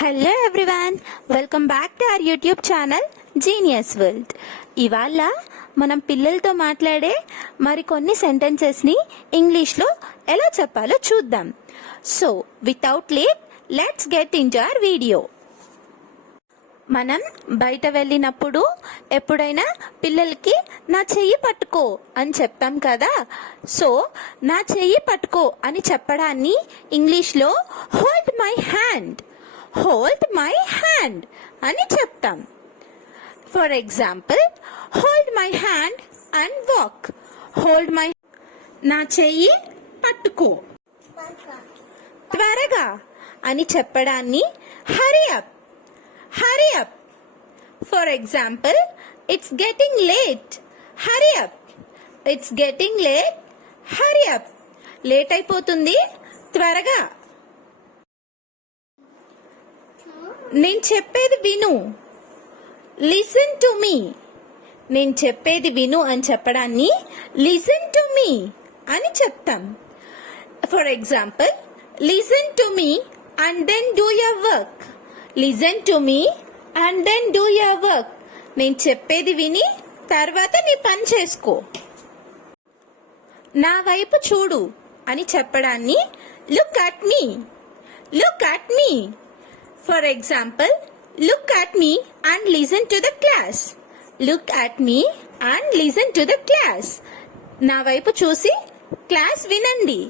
Hello everyone, welcome back to our YouTube channel genius world. ఇవాళ మనం పిల్లలతో మాట్లాడే మరికొన్ని సెంటెన్సెస్ని ఇంగ్లీష్లో ఎలా చెప్పాలో చూద్దాం. So without late, let's get into hour video. మనం బయట వెళ్ళినప్పుడు ఎప్పుడైనా పిల్లలకి నా చెయ్యి పట్టుకో అని చెప్తాం కదా. సో నా చెయ్యి పట్టుకో అని చెప్పడాన్ని ఇంగ్లీష్లో hold my hand, hold my hand అని చెప్తాం. For example, hold my hand and walk. Hold my, నా చెయ్యి పట్టుకో, త్వరగా అని చెప్పడాన్ని hurry up, hurry up. For example, it's getting late, hurry up. It's getting late, hurry up. Late అయిపోతుంది, త్వరగా. నేను చెప్పేది విను, లిసన్ టు మీ. నేను చెప్పేది విను అని చెప్పడాన్ని లిసన్ టు మీ అని చెప్తాం. For example, listen to me and then do your work. Listen to me and then do your work. నేను చెప్పేది విని తర్వాత నీ పని చేసుకో. నా వైపు చూడు అని చెప్పడాన్ని look at me, look at me. For example, look at me and listen to the class. Look at me and listen to the class. నా వైపు చూసి క్లాస్ వినండి.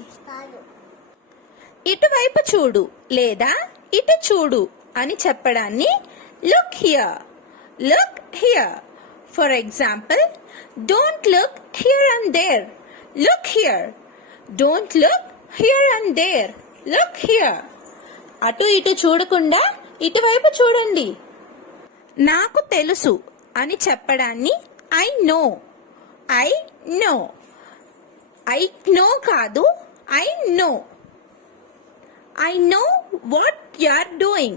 ఇటువైపు చూడు లేదా ఇటు చూడు అని చెప్పడాన్ని look here, look here. For example, don't look here and there, look here. Don't look here and there, look here. అటు ఇటు చూడకుండా ఇటువైపు చూడండి. నాకు తెలుసు అని చెప్పడాన్ని I know, I know. I know కాదు, I know. I know what you are doing.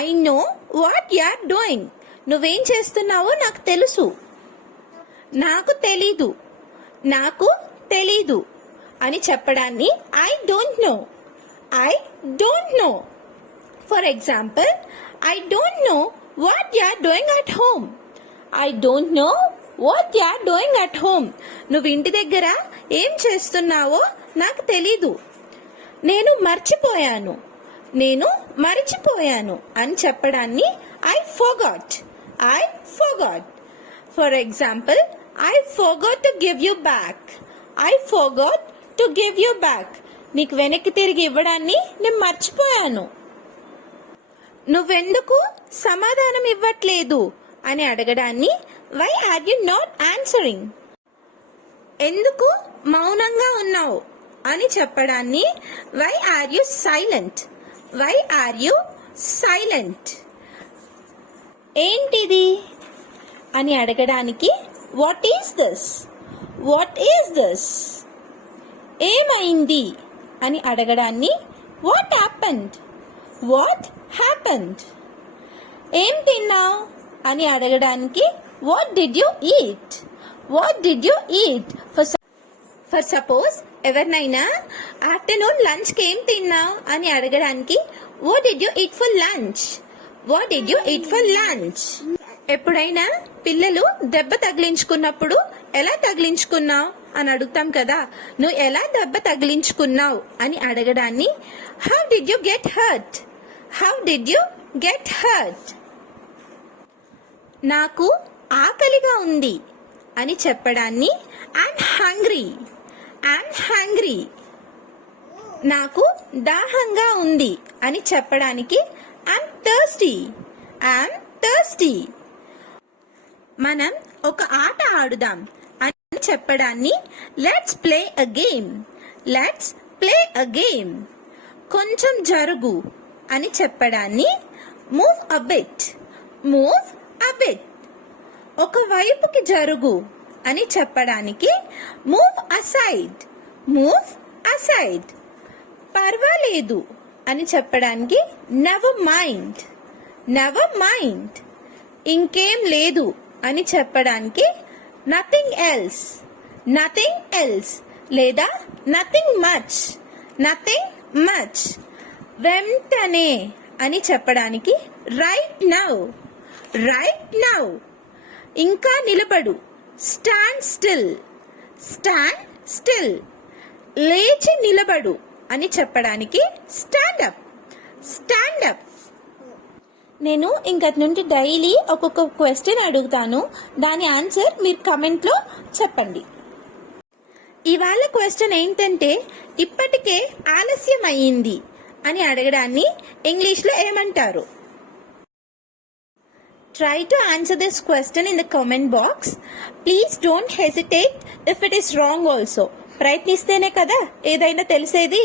I know what you are doing. నువ్వేం చేస్తున్నావో నాకు తెలుసు. నాకు తెలీదు, నాకు తెలీదు అని చెప్పడాన్ని I don't know, I don't know. For example, I don't know what you are doing at home. I don't know what you are doing at home. నువ్వు ఇంటి దగ్గర ఏం చేస్తున్నావో నాకు తెలీదు. నేను మర్చిపోయాను, నేను మర్చిపోయాను అని చెప్పడాన్ని I forgot, I forgot. For example, I forgot to give you back. I forgot to give you back. నీకు వెనక్కి తిరిగి ఇవ్వడాన్ని నేను మర్చిపోయాను. నువ్వెందుకు సమాధానం ఇవ్వట్లేదు అని అడగడాన్ని why are you not answering. ఎందుకు మౌనంగా ఉన్నావు అని చెప్పడాన్ని why are you silent, why are you silent. ఏంటిది అని అడగడానికి what is this, what is this. ఏమైంది అని అడగడాన్ని వాట్ హ్యాపెండ్, వాట్ హ్యాపెండ్. ఏం తిన్నావు అని అడగడానికి what did you eat, what did you eat. For suppose, ఎవరినైనా ఆఫ్టర్నూన్ లంచ్కి ఏం తిన్నావు అని అడగడానికి what did you eat for lunch, what did you eat for lunch. ఎప్పుడైనా పిల్లలు దెబ్బ తగిలించుకున్నప్పుడు ఎలా తగిలించుకున్నావు అని అడుగుతాం కదా. నువ్వు ఎలా దెబ్బ తగిలించుకున్నావు అని అడగడాన్ని how did you get hurt, how did you get hurt. నాకు ఆకలిగా ఉంది అని చెప్పడాన్ని ఐమ్ హంగ్రీ, ఐమ్ హంగ్రీ. నాకు దాహంగా ఉంది అని చెప్పడానికి ఐమ్ థర్స్టీ, ఐమ్ థర్స్టీ. మనం ఒక ఆట ఆడుదాం అని చెప్పడాన్ని let's play a game, let's play a game. కొంచెం జరుగు అని చెప్పడాన్ని move a bit, move a bit. ఒక వైపుకి జరుగు అని చెప్పడానికి మూవ్ అసైడ్, మూవ్ అసైడ్. పర్వాలేదు అని చెప్పడానికి నెవర్ మైండ్, నెవర్ మైండ్. ఇంకేం లేదు అని చెప్పడానికి నథింగ్ ఎల్స్, నథింగ్ ఎల్స్. లేదా నథింగ్ మచ్, నథింగ్ మచ్. వెంటనే అని చెప్పడానికి రైట్ నౌ. Right now. ఇంకా నిలబడు. Stand still. Stand still. లేచి నిలబడు అని చెప్పడానికి స్టాండ్ అప్. Stand up. నేను ఇంకటి నుండి డైలీ ఒక్కొక్క క్వశ్చన్ అడుగుతాను, దాని ఆన్సర్ మీరు కమెంట్లో చెప్పండి. ఇవాళ క్వశ్చన్ ఏంటంటే, ఇప్పటికే ఆలస్యం అయ్యింది అని అడగడాన్ని ఇంగ్లీష్లో ఏమంటారు? Try to answer this question in the comment box. Please don't hesitate if it is wrong also. ప్రయత్నిస్తేనే కదా ఏదైనా తెలిసేది.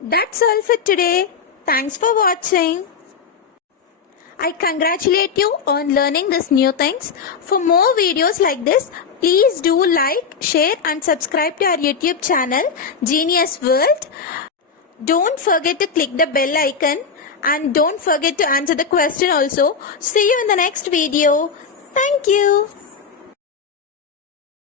That's all for today. Thanks for watching. I congratulate you on learning these new things. For more videos like this, please do like, share and subscribe to our YouTube channel, Genius World. Don't forget to click the bell icon and don't forget to answer the question also. See you in the next video. Thank you.